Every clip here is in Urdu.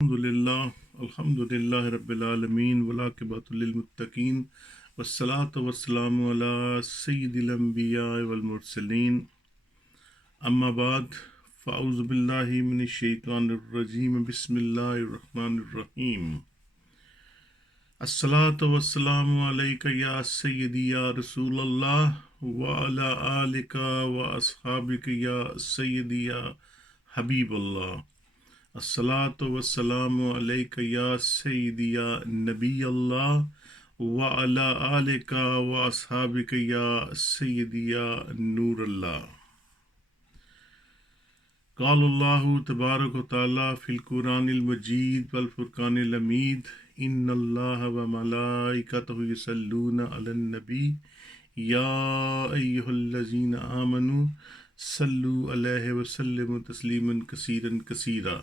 الحمد للہ رب العالمین والعاقبۃ للمتقین والصلاة والسلام علی سید الانبیاء والمرسلین اما بعد فاعوذ باللہ من الشیطان الرجیم بسم اللہ الرحمن الرحیم الصلاة والسلام علیک یا سیدی یا رسول اللہ وعلی آلک واصحابک یا سیدی یا حبیب اللہ الصلاۃ والسلام علیک یا سیدی یا نبی اللہ وعلی آلک واصحابک یا سیدی یا نور اللہ. قال اللہ تبارک و تعالی فی القرآن المجید والفرقان الحمید ان اللہ وملائکتہ یصلون علی النبی یا ایہا الذین آمنوا صلوا علیہ وسلموا تسلیما کثیرا کثیرا.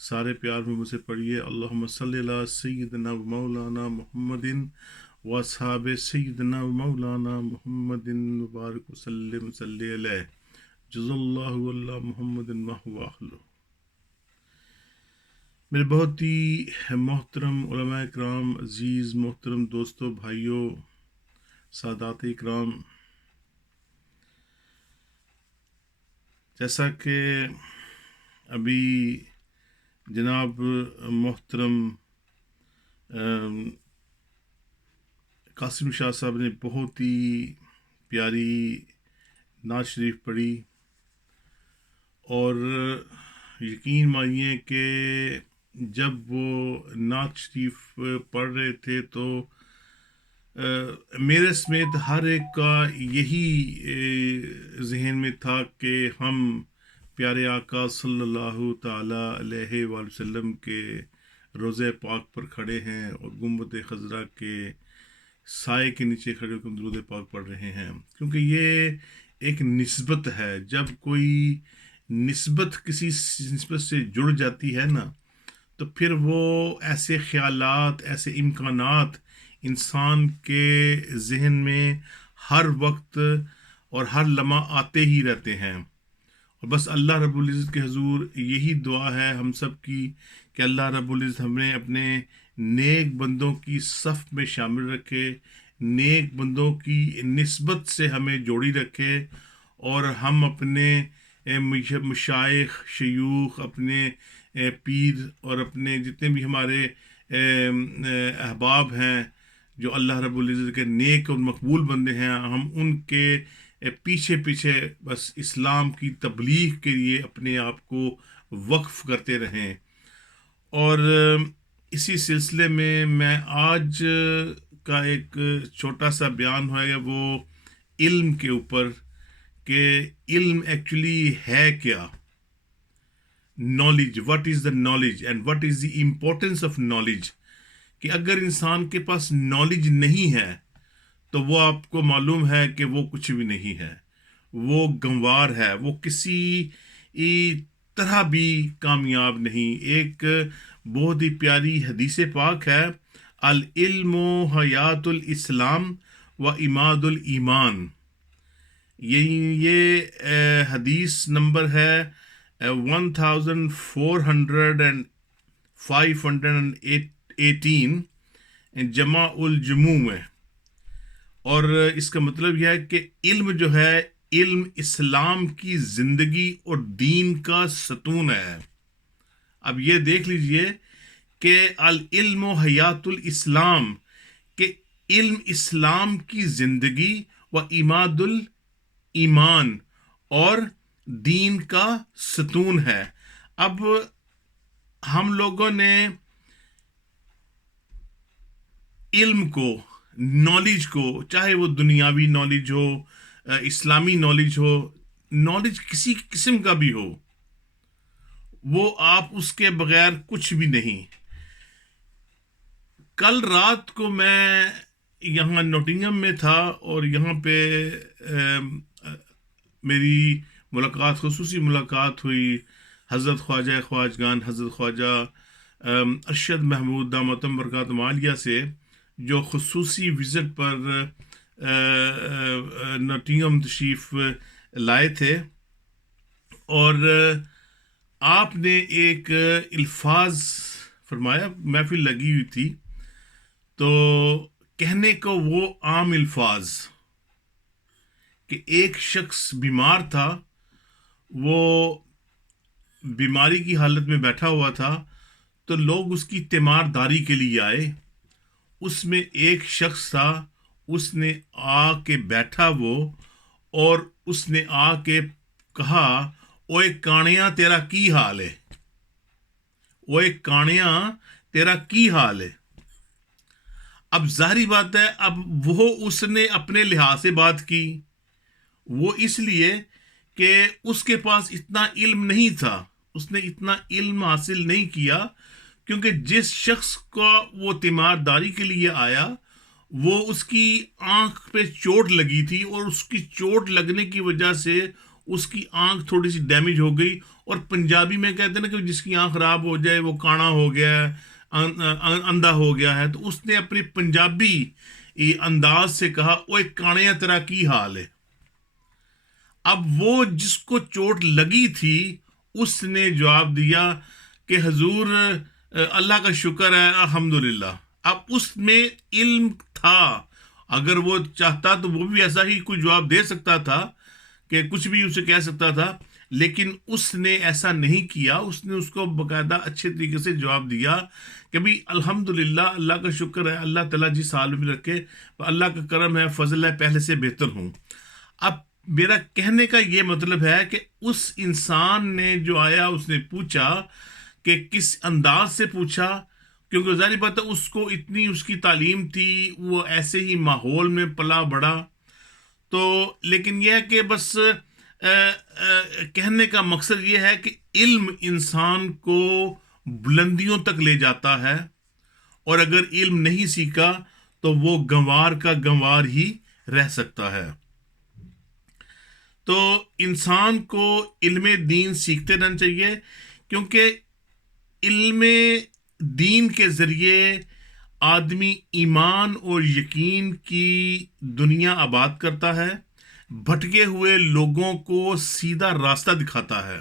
سارے پیار میں مجھ سے پڑھیے اللہم صلی علی سیدنا و مولانا محمد و اصحاب سیدنا و مولانا محمد مبارک وسلم صلی علیہ جزا اللہ اللہ محمد محو اہلہ. میرے بہت ہی محترم علماء اکرام، عزیز محترم دوستوں، بھائیوں، سادات اکرام، جیسا کہ ابھی جناب محترم قاسم شاہ صاحب نے بہت ہی پیاری نعت شریف پڑھی، اور یقین مانیے کہ جب وہ نعت شریف پڑھ رہے تھے تو میرے سمیت ہر ایک کا یہی ذہن میں تھا کہ ہم پیارے آقا صلی اللہ تعالی علیہ وآلہ وسلم کے روضہ پاک پر کھڑے ہیں اور گنبد خضرا کے سائے کے نیچے کھڑے ہو کر درود پاک پڑھ رہے ہیں، کیونکہ یہ ایک نسبت ہے. جب کوئی نسبت کسی نسبت سے جڑ جاتی ہے نا، تو پھر وہ ایسے خیالات، ایسے امکانات انسان کے ذہن میں ہر وقت اور ہر لمحہ آتے ہی رہتے ہیں. اور بس اللہ رب العزت کے حضور یہی دعا ہے ہم سب کی کہ اللہ رب العزت ہمیں اپنے نیک بندوں کی صف میں شامل رکھے، نیک بندوں کی نسبت سے ہمیں جوڑی رکھے، اور ہم اپنے مشائخ، شیوخ، اپنے پیر اور اپنے جتنے بھی ہمارے احباب ہیں جو اللہ رب العزت کے نیک اور مقبول بندے ہیں، ہم ان کے پیچھے پیچھے بس اسلام کی تبلیغ کے لیے اپنے آپ کو وقف کرتے رہیں. اور اسی سلسلے میں آج کا ایک چھوٹا سا بیان ہے وہ علم کے اوپر، کہ علم ایکچولی ہے کیا. Knowledge, what is the knowledge and what is the importance of knowledge. کہ اگر انسان کے پاس نالج نہیں ہے تو وہ آپ کو معلوم ہے کہ وہ کچھ بھی نہیں ہے، وہ گنوار ہے، وہ کسی طرح بھی کامیاب نہیں. ایک بہت ہی پیاری حدیث پاک ہے، العلم حیات الاسلام و عماد الایمان. یہ حدیث نمبر ہے 1418 جمع الجموع میں. اور اس کا مطلب یہ ہے کہ علم جو ہے، علم اسلام کی زندگی اور دین کا ستون ہے. اب یہ دیکھ لیجئے کہ العلم حیات الاسلام، کہ علم اسلام کی زندگی و عماد الایمان اور دین کا ستون ہے. اب ہم لوگوں نے علم کو، نالج کو، چاہے وہ دنیاوی نالج ہو، اسلامی نالج ہو، نالج کسی قسم کا بھی ہو، وہ آپ اس کے بغیر کچھ بھی نہیں. کل رات کو میں یہاں نوٹنگم میں تھا، اور یہاں پہ میری ملاقات، خصوصی ملاقات ہوئی حضرت خواجہ خواجگان حضرت خواجہ ارشد محمود دامتم برکاتہم عالیہ سے، جو خصوصی وزٹ پر نوٹنگم تشریف لائے تھے. اور آپ نے ایک الفاظ فرمایا محفل لگی ہوئی تھی تو کہنے کو وہ عام الفاظ کہ ایک شخص بیمار تھا، وہ بیماری کی حالت میں بیٹھا ہوا تھا، تو لوگ اس کی تیمار داری کے لیے آئے. اس میں ایک شخص تھا، اس نے آ کے بیٹھا وہ، اور اس نے آ کے کہا اوے کانیا تیرا کی حال ہے، اوے کانیا تیرا کی حال ہے. اب ظاہری بات ہے، اب وہ اس نے اپنے لحاظ سے بات کی، وہ اس لیے کہ اس کے پاس اتنا علم نہیں تھا، اس نے اتنا علم حاصل نہیں کیا، کیونکہ جس شخص کا وہ تیمارداری کے لیے آیا وہ اس کی آنکھ پہ چوٹ لگی تھی، اور اس کی چوٹ لگنے کی وجہ سے اس کی آنکھ تھوڑی سی ڈیمیج ہو گئی. اور پنجابی میں کہتے ہیں نا کہ جس کی آنکھ خراب ہو جائے وہ کانا ہو گیا ہے، اندھا ہو گیا ہے. تو اس نے اپنی پنجابی انداز سے کہا اوے کانیا تیرا کی حال ہے. اب وہ جس کو چوٹ لگی تھی اس نے جواب دیا کہ حضور اللہ کا شکر ہے الحمدللہ. اب اس میں علم تھا، اگر وہ چاہتا تو وہ بھی ایسا ہی کوئی جواب دے سکتا تھا کہ کچھ بھی اسے کہہ سکتا تھا، لیکن اس نے ایسا نہیں کیا. اس نے اس کو باقاعدہ اچھے طریقے سے جواب دیا کہ بھائی الحمدللہ، اللہ کا شکر ہے، اللہ تعالیٰ جس حال میں رکھے، اللہ کا کرم ہے، فضل ہے، پہلے سے بہتر ہوں. اب میرا کہنے کا یہ مطلب ہے کہ اس انسان نے جو آیا اس نے پوچھا کہ کس انداز سے پوچھا، کیونکہ ظاہری بات ہے اس کو اتنی اس کی تعلیم تھی، وہ ایسے ہی ماحول میں پلا بڑا. تو لیکن یہ ہے کہ بس کہنے کا مقصد یہ ہے کہ علم انسان کو بلندیوں تک لے جاتا ہے، اور اگر علم نہیں سیکھا تو وہ گنوار کا گنوار ہی رہ سکتا ہے. تو انسان کو علم دین سیکھتے رہنا چاہیے، کیونکہ علم دین کے ذریعے آدمی ایمان اور یقین کی دنیا آباد کرتا ہے، بھٹکے ہوئے لوگوں کو سیدھا راستہ دکھاتا ہے،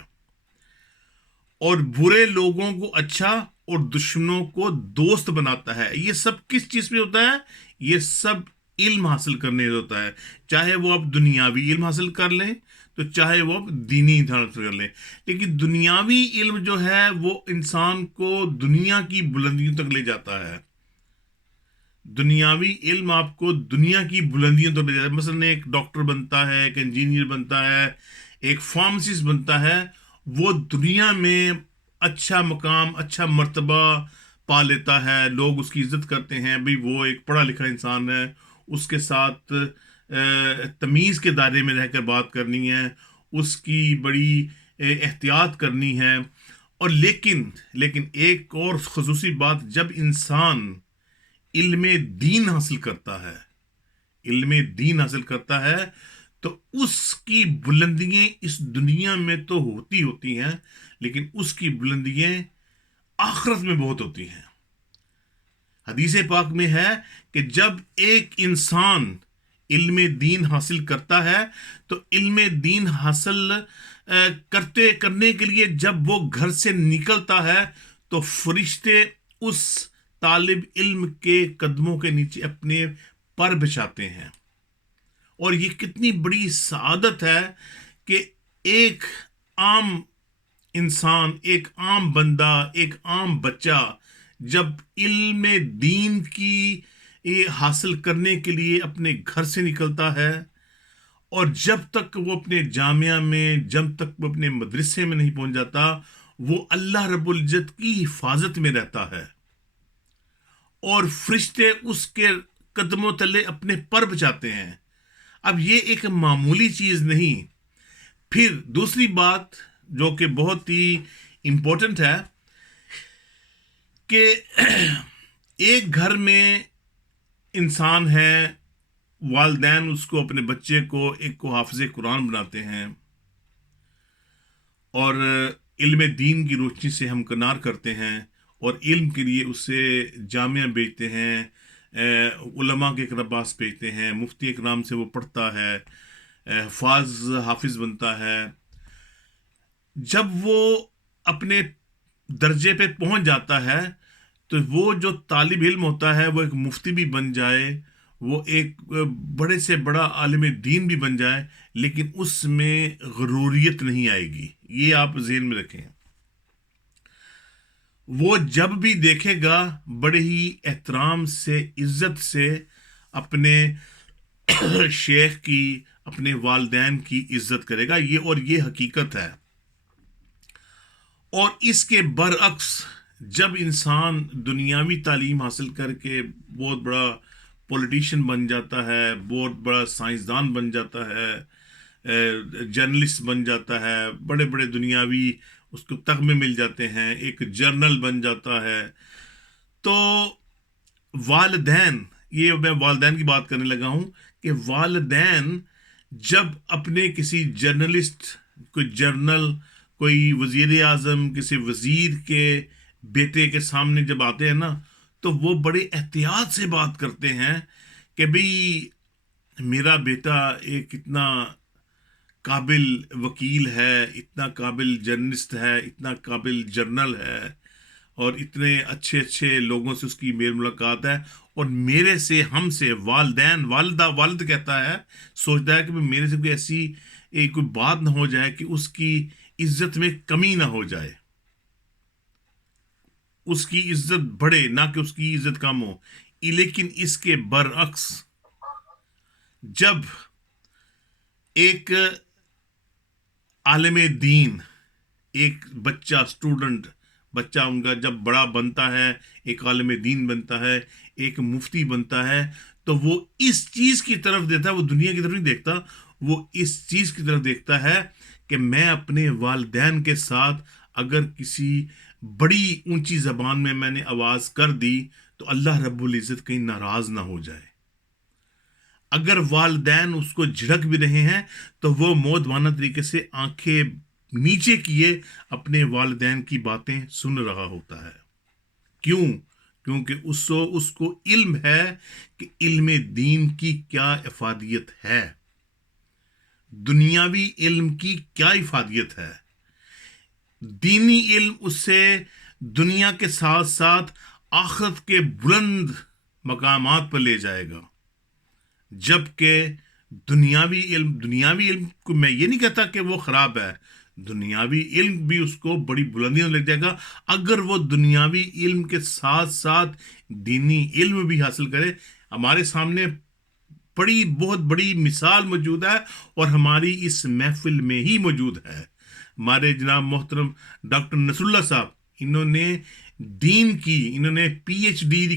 اور برے لوگوں کو اچھا اور دشمنوں کو دوست بناتا ہے. یہ سب کس چیز پہ ہوتا ہے؟ یہ سب علم حاصل کرنے ہوتا ہے. چاہے وہ آپ دنیاوی علم حاصل کر لیں تو چاہے وہ آپ دینی حاصل کر لیں، لیکن دنیاوی علم جو ہے وہ انسان کو دنیا کی بلندیوں تک لے جاتا ہے. دنیاوی علم آپ کو دنیا کی بلندیوں تک لے جاتا ہے. مثلا ایک ڈاکٹر بنتا ہے، ایک انجینئر بنتا ہے، ایک فارماسسٹ بنتا ہے، وہ دنیا میں اچھا مقام، اچھا مرتبہ پا لیتا ہے، لوگ اس کی عزت کرتے ہیں، بھئی وہ ایک پڑھا لکھا انسان ہے، اس کے ساتھ تمیز کے دائرے میں رہ کر بات کرنی ہے، اس کی بڑی احتیاط کرنی ہے. اور لیکن ایک اور خصوصی بات، جب انسان علم دین حاصل کرتا ہے، علم دین حاصل کرتا ہے تو اس کی بلندیاں اس دنیا میں تو ہوتی ہیں، لیکن اس کی بلندیاں آخرت میں بہت ہوتی ہیں. حدیث پاک میں ہے کہ جب ایک انسان علم دین حاصل کرتا ہے تو علم دین حاصل کرنے کے لیے جب وہ گھر سے نکلتا ہے تو فرشتے اس طالب علم کے قدموں کے نیچے اپنے پر بچھاتے ہیں. اور یہ کتنی بڑی سعادت ہے کہ ایک عام انسان، ایک عام بندہ، ایک عام بچہ جب علم دین کی حاصل کرنے کے لیے اپنے گھر سے نکلتا ہے، اور جب تک وہ اپنے جامعہ میں، جب تک وہ اپنے مدرسے میں نہیں پہنچ جاتا، وہ اللہ رب العزت کی حفاظت میں رہتا ہے، اور فرشتے اس کے قدموں تلے اپنے پر بچاتے ہیں. اب یہ ایک معمولی چیز نہیں. پھر دوسری بات جو کہ بہت ہی امپورٹنٹ ہے کہ ایک گھر میں انسان ہے، والدین اس کو، اپنے بچے کو، ایک کو حافظ قرآن بناتے ہیں، اور علم دین کی روشنی سے ہمکنار کرتے ہیں، اور علم کے لیے اسے جامعہ بھیجتے ہیں، علماء کے پاس بھیجتے ہیں، مفتی اکرام سے وہ پڑھتا ہے، حافظ بنتا ہے. جب وہ اپنے درجے پہ پہنچ جاتا ہے تو وہ جو طالب علم ہوتا ہے وہ ایک مفتی بھی بن جائے، وہ ایک بڑے سے بڑا عالم دین بھی بن جائے، لیکن اس میں غروریت نہیں آئے گی. یہ آپ ذہن میں رکھیں. وہ جب بھی دیکھے گا بڑے ہی احترام سے، عزت سے اپنے شیخ کی، اپنے والدین کی عزت کرے گا. یہ حقیقت ہے. اور اس کے برعکس جب انسان دنیاوی تعلیم حاصل کر کے بہت بڑا پولیٹیشین بن جاتا ہے، بہت بڑا سائنسدان بن جاتا ہے، جرنلسٹ بن جاتا ہے، بڑے بڑے دنیاوی اس کو تغمے مل جاتے ہیں، ایک جرنل بن جاتا ہے، تو والدین، یہ میں والدین کی بات کرنے لگا ہوں کہ والدین جب اپنے کسی جرنلسٹ، کوئی جرنل، کوئی وزیر اعظم، کسی وزیر کے بیٹے کے سامنے جب آتے ہیں نا، تو وہ بڑے احتیاط سے بات کرتے ہیں کہ بھئی میرا بیٹا ایک اتنا قابل وکیل ہے، اتنا قابل جرنلسٹ ہے، اتنا قابل جرنل ہے، اور اتنے اچھے اچھے لوگوں سے اس کی میل ملاقات ہے، اور میرے سے، ہم سے، والدین، والد کہتا ہے، سوچتا ہے کہ میرے سے کوئی ایسی کوئی بات نہ ہو جائے کہ اس کی عزت میں کمی نہ ہو جائے، اس کی عزت بڑھے نہ کہ اس کی عزت کم ہو. لیکن اس کے برعکس جب ایک عالم دین، ایک بچہ، اسٹوڈنٹ، بچہ ان کا جب بڑا بنتا ہے، ایک عالم دین بنتا ہے، ایک مفتی بنتا ہے، تو وہ اس چیز کی طرف دیتا ہے، وہ دنیا کی طرف نہیں دیکھتا، وہ اس چیز کی طرف دیکھتا ہے کہ میں اپنے والدین کے ساتھ اگر کسی بڑی اونچی زبان میں نے آواز کر دی تو اللہ رب العزت کہیں ناراض نہ ہو جائے. اگر والدین اس کو جھڑک بھی رہے ہیں تو وہ مودبانہ طریقے سے آنکھیں نیچے کیے اپنے والدین کی باتیں سن رہا ہوتا ہے. کیوں؟ کیونکہ اس کو علم ہے کہ علم دین کی کیا افادیت ہے، دنیاوی علم کی کیا افادیت ہے. دینی علم اس سے دنیا کے ساتھ ساتھ آخرت کے بلند مقامات پر لے جائے گا، جبکہ دنیاوی علم کو میں یہ نہیں کہتا کہ وہ خراب ہے، دنیاوی علم بھی اس کو بڑی بلندیوں لے جائے گا اگر وہ دنیاوی علم کے ساتھ ساتھ دینی علم بھی حاصل کرے. ہمارے سامنے بہت بڑی مثال موجود ہے، اور ہماری اس محفل میں ہی موجود ہے. ہمارے جناب محترم ڈاکٹر نصر اللہ صاحب، انہوں نے دین کی، انہوں نے پی ایچ ڈی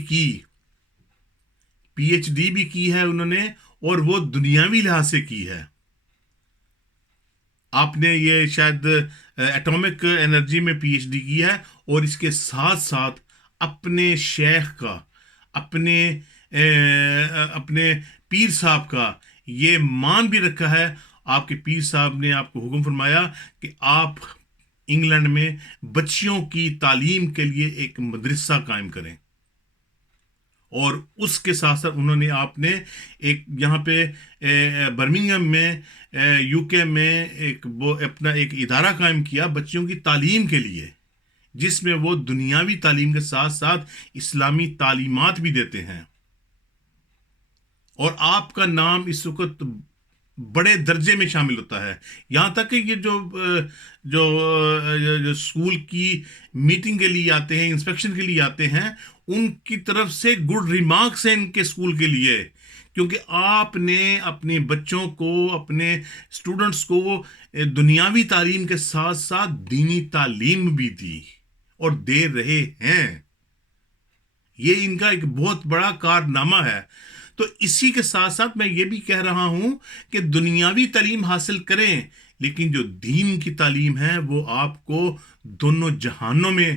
بھی کی ہے انہوں نے، اور وہ دنیاوی لحاظ سے کی ہے. آپ نے یہ شاید ایٹامک انرجی میں پی ایچ ڈی کی ہے، اور اس کے ساتھ ساتھ اپنے شیخ کا، اپنے پیر صاحب کا یہ مان بھی رکھا ہے. آپ کے پیر صاحب نے آپ کو حکم فرمایا کہ آپ انگلینڈ میں بچیوں کی تعلیم کے لیے ایک مدرسہ قائم کریں، اور اس کے ساتھ ساتھ انہوں نے، آپ نے ایک یہاں پہ برمنگھم میں، یو کے میں اپنا ایک ادارہ قائم کیا بچیوں کی تعلیم کے لیے، جس میں وہ دنیاوی تعلیم کے ساتھ ساتھ اسلامی تعلیمات بھی دیتے ہیں. اور آپ کا نام اس وقت بڑے درجے میں شامل ہوتا ہے، یہاں تک کہ یہ جو اسکول کی میٹنگ کے لیے آتے ہیں، انسپیکشن کے لیے آتے ہیں، ان کی طرف سے گڈ ریمارکس ہیں ان کے اسکول کے لیے، کیونکہ آپ نے اپنے بچوں کو، اپنے اسٹوڈنٹس کو دنیاوی تعلیم کے ساتھ ساتھ دینی تعلیم بھی دی اور دے رہے ہیں. یہ ان کا ایک بہت بڑا کارنامہ ہے. تو اسی کے ساتھ ساتھ میں یہ بھی کہہ رہا ہوں کہ دنیاوی تعلیم حاصل کریں، لیکن جو دین کی تعلیم ہے وہ آپ کو دونوں جہانوں میں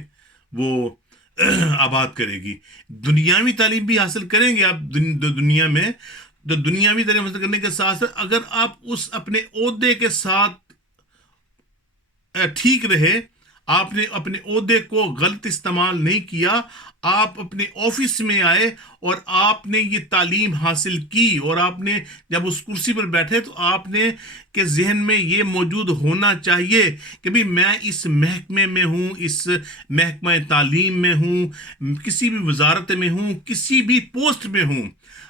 وہ آباد کرے گی. دنیاوی تعلیم بھی حاصل کریں گے آپ دنیا میں، تو دنیاوی تعلیم حاصل کرنے کے ساتھ ساتھ اگر آپ اس اپنے عہدے کے ساتھ ٹھیک رہے، آپ نے اپنے عہدے کو غلط استعمال نہیں کیا. آپ اپنے آفس میں آئے اور آپ نے یہ تعلیم حاصل کی, اور آپ نے جب اس کرسی پر بیٹھے تو آپ نے کہ ذہن میں یہ موجود ہونا چاہیے کہ بھی میں اس محکمے میں ہوں, اس محکمہ تعلیم میں ہوں, کسی بھی وزارت میں ہوں, کسی بھی پوسٹ میں ہوں.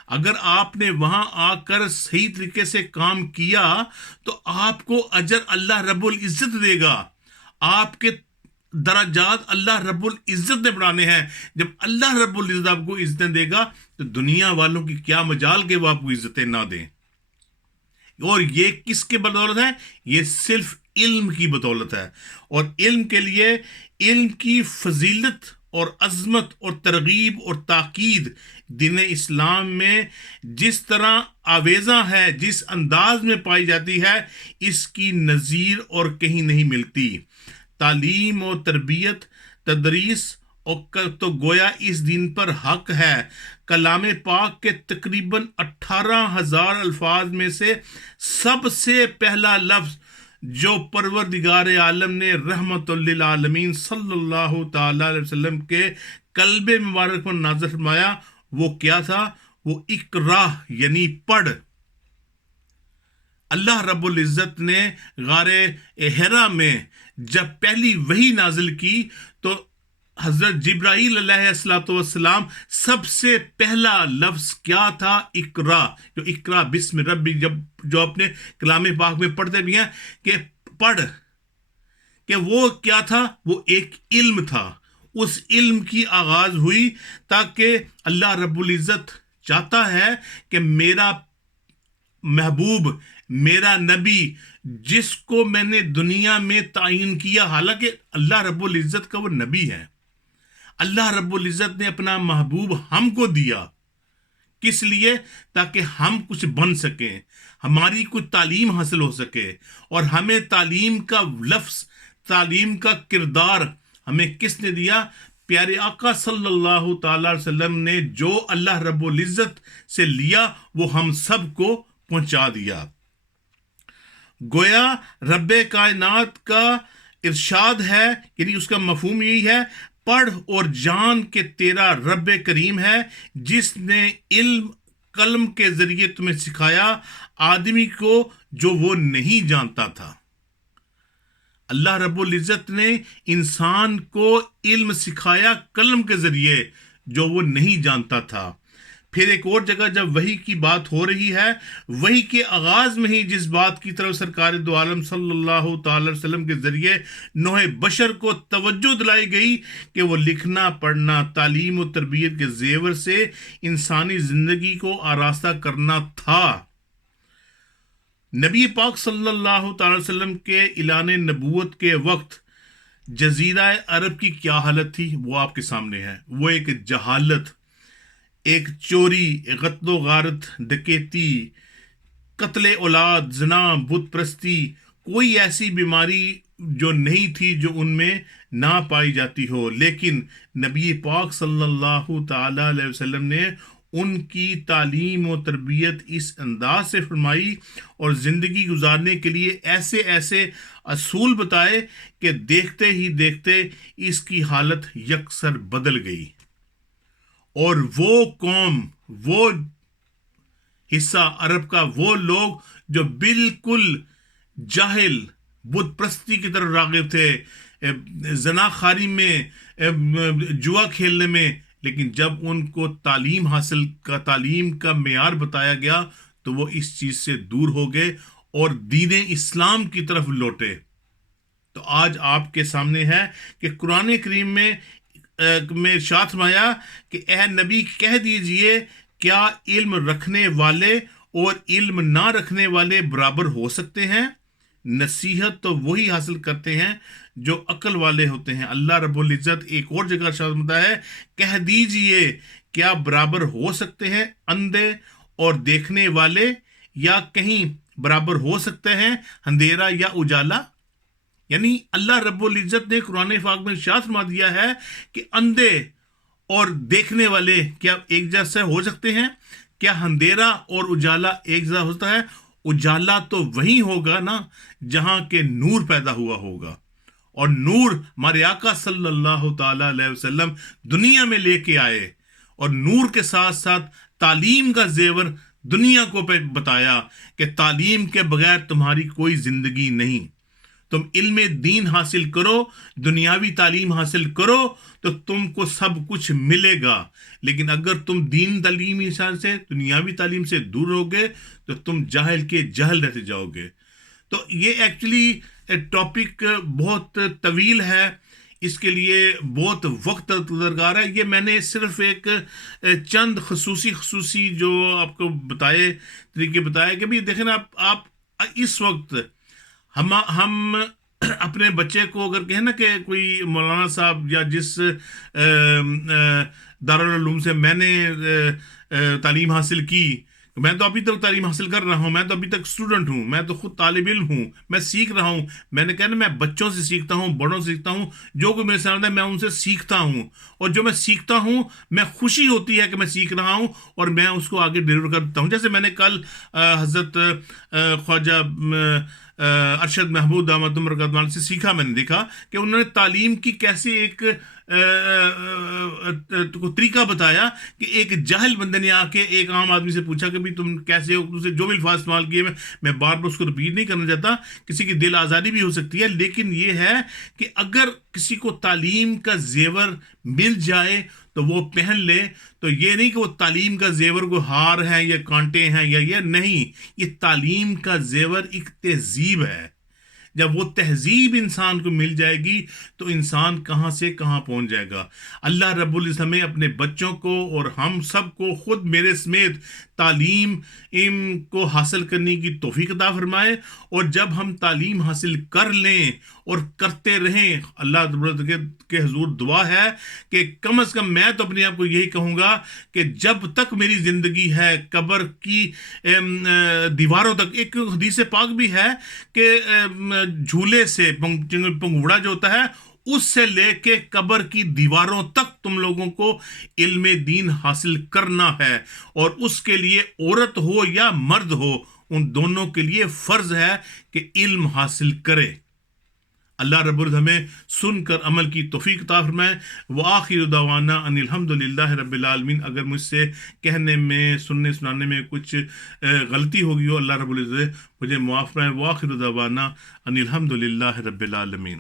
اگر آپ نے وہاں آ کر صحیح طریقے سے کام کیا تو آپ کو اجر اللہ رب العزت دے گا. آپ کے درجات اللہ رب العزت نے بڑھانے ہیں. جب اللہ رب العزت آپ کو عزتیں دے گا تو دنیا والوں کی کیا مجال کہ وہ آپ کو عزتیں نہ دیں. اور یہ کس کے بدولت ہے؟ یہ صرف علم کی بدولت ہے. اور علم کے لیے علم کی فضیلت اور عظمت اور ترغیب اور تاکید دین اسلام میں جس طرح آویزاں ہے, جس انداز میں پائی جاتی ہے, اس کی نظیر اور کہیں نہیں ملتی. تعلیم و تربیت, تدریس اور تو گویا اس دین پر حق ہے. کلام پاک کے تقریباً 18,000 الفاظ میں سے سب سے پہلا لفظ جو پروردگار عالم نے رحمت للعالمین صلی اللہ تعالی علیہ وسلم کے قلب مبارک پر نازل فرمایا, وہ کیا تھا؟ وہ اقرا یعنی پڑھ. اللہ رب العزت نے غار حرا میں جب پہلی وحی نازل کی تو حضرت جبرائیل علیہ الصلوۃ والسلام سب سے پہلا لفظ کیا تھا؟ اقرا. جو اقرا بسم ربی, جو اپنے کلام پاک میں پڑھتے بھی ہیں کہ پڑھ, کہ وہ کیا تھا؟ وہ ایک علم تھا. اس علم کی آغاز ہوئی تاکہ اللہ رب العزت چاہتا ہے کہ میرا محبوب, میرا نبی, جس کو میں نے دنیا میں تعین کیا, حالانکہ اللہ رب العزت کا وہ نبی ہے, اللہ رب العزت نے اپنا محبوب ہم کو دیا. کس لیے؟ تاکہ ہم کچھ بن سکیں, ہماری کچھ تعلیم حاصل ہو سکے. اور ہمیں تعلیم کا لفظ, تعلیم کا کردار ہمیں کس نے دیا؟ پیارے آقا صلی اللہ تعالی علیہ وسلم نے جو اللہ رب العزت سے لیا وہ ہم سب کو پہنچا دیا. گویا رب کائنات کا ارشاد ہے, یعنی اس کا مفہوم یہی ہے, پڑھ اور جان کہ تیرا رب کریم ہے جس نے علم قلم کے ذریعے تمہیں سکھایا آدمی کو جو وہ نہیں جانتا تھا. اللہ رب العزت نے انسان کو علم سکھایا قلم کے ذریعے جو وہ نہیں جانتا تھا. پھر ایک اور جگہ جب وحی کی بات ہو رہی ہے, وحی کے آغاز میں ہی جس بات کی طرف سرکار دو عالم صلی اللہ تعالی علیہ وسلم کے ذریعے نوع بشر کو توجہ دلائی گئی کہ وہ لکھنا پڑھنا تعلیم و تربیت کے زیور سے انسانی زندگی کو آراستہ کرنا تھا. نبی پاک صلی اللہ تعالی وسلم کے اعلان نبوت کے وقت جزیرہ عرب کی کیا حالت تھی وہ آپ کے سامنے ہے. وہ ایک جہالت, ایک چوری, قتل و غارت, ڈکیتی, قتل اولاد, زنا, بت پرستی, کوئی ایسی بیماری جو نہیں تھی جو ان میں نہ پائی جاتی ہو. لیکن نبی پاک صلی اللہ تعالی علیہ وسلم نے ان کی تعلیم و تربیت اس انداز سے فرمائی اور زندگی گزارنے کے لیے ایسے ایسے اصول بتائے کہ دیکھتے ہی دیکھتے اس کی حالت یکسر بدل گئی. اور وہ قوم, وہ حصہ عرب کا, وہ لوگ جو بالکل جاہل, بت پرستی کی طرف راغب تھے, زنا خواری میں, جوا کھیلنے میں, لیکن جب ان کو تعلیم کا معیار بتایا گیا تو وہ اس چیز سے دور ہو گئے اور دین اسلام کی طرف لوٹے. تو آج آپ کے سامنے ہے کہ قرآن کریم میں ارشاد فرمایا کہ اے نبی کہہ دیجئے کیا علم رکھنے والے اور علم نہ رکھنے والے برابر ہو سکتے ہیں؟ نصیحت تو وہی حاصل کرتے ہیں جو عقل والے ہوتے ہیں. اللہ رب العزت ایک اور جگہ ارشاد فرماتا ہے کہہ دیجئے کیا برابر ہو سکتے ہیں اندھے اور دیکھنے والے, یا کہیں برابر ہو سکتے ہیں اندھیرا یا اجالا؟ یعنی اللہ رب العزت نے قرآن پاک میں ارشاد فرما دیا ہے کہ اندھے اور دیکھنے والے کیا ایک جیسے ہو سکتے ہیں؟ کیا اندھیرا اور اجالا ایک جیسا ہوتا ہے؟ اجالا تو وہی ہوگا نا جہاں کے نور پیدا ہوا ہوگا, اور نور ہمارے آقا صلی اللہ تعالی علیہ وسلم دنیا میں لے کے آئے، اور نور کے ساتھ ساتھ تعلیم کا زیور دنیا کو بتایا کہ تعلیم کے بغیر تمہاری کوئی زندگی نہیں۔ تم علم دین حاصل کرو، دنیاوی تعلیم حاصل کرو تو تم کو سب کچھ ملے گا، لیکن اگر تم دین تعلیم سے دنیاوی تعلیم سے دور ہوگے تو تم جاہل کے جہل رہتے جاؤ گے۔ تو یہ ایکچولی ٹاپک بہت طویل ہے، اس کے لیے بہت وقت درکار ہے۔ یہ میں نے صرف ایک چند خصوصی جو آپ کو طریقے بتائے کہ بھی دیکھیں نا، آپ اس وقت ہم اپنے بچے کو اگر کہیں نا کہ کوئی مولانا صاحب یا جس دارالعلوم سے میں نے تعلیم حاصل کی، میں تو ابھی تک تعلیم حاصل کر رہا ہوں، میں تو ابھی تک اسٹوڈنٹ ہوں، میں تو خود طالب علم ہوں، میں سیکھ رہا ہوں۔ میں نے کہا نا، میں بچوں سے سیکھتا ہوں، بڑوں سے سیکھتا ہوں، جو کوئی میرے سامنے ہے میں ان سے سیکھتا ہوں، اور جو میں سیکھتا ہوں میں خوشی ہوتی ہے کہ میں سیکھ رہا ہوں اور میں اس کو آگے ڈیلیور کرتا ہوں۔ جیسے میں نے کل حضرت خواجہ ارشد محمود دامت برکاتہ سے سیکھا، میں نے دیکھا کہ انہوں نے تعلیم کی کیسے ایک طریقہ بتایا کہ ایک جاہل بندے نے آ کے ایک عام آدمی سے پوچھا کہ بھی تم کیسے ہو، اسے جو بھی الفاظ استعمال کیے، میں بار بار اس کو رپیٹ نہیں کرنا چاہتا، کسی کی دل آزادی بھی ہو سکتی ہے، لیکن یہ ہے کہ اگر کسی کو تعلیم کا زیور مل جائے تو وہ پہن لے۔ تو یہ نہیں کہ وہ تعلیم کا زیور کو ہار ہے یا کانٹے ہیں یا یہ نہیں، یہ تعلیم کا زیور ایک تہذیب ہے۔ جب وہ تہذیب انسان کو مل جائے گی تو انسان کہاں سے کہاں پہنچ جائے گا۔ اللہ رب العزت ہمیں اپنے بچوں کو اور ہم سب کو، خود میرے سمیت، تعلیم کو حاصل کرنے کی توفیق عطا فرمائے، اور جب ہم تعلیم حاصل کر لیں اور کرتے رہیں، اللہ رب العزت کے حضور دعا ہے کہ کم از کم میں تو اپنے آپ کو یہی کہوں گا کہ جب تک میری زندگی ہے، قبر کی دیواروں تک، ایک حدیث پاک بھی ہے کہ جھولے سے پنگوڑا جو ہوتا ہے اس سے لے کے قبر کی دیواروں تک تم لوگوں کو علم دین حاصل کرنا ہے، اور اس کے لیے عورت ہو یا مرد ہو، ان دونوں کے لیے فرض ہے کہ علم حاصل کرے۔ اللہ رب العزت ہمیں سن کر عمل کی توفیق عطا فرمائے۔ وآخر دعوانا ان الحمد للہ رب العالمین۔ اگر مجھ سے کہنے میں، سننے سنانے میں کچھ غلطی ہوگی ہو، اللہ رب العزت مجھے معاف فرمائے۔ وآخر دعوانا ان الحمد للہ رب العالمین۔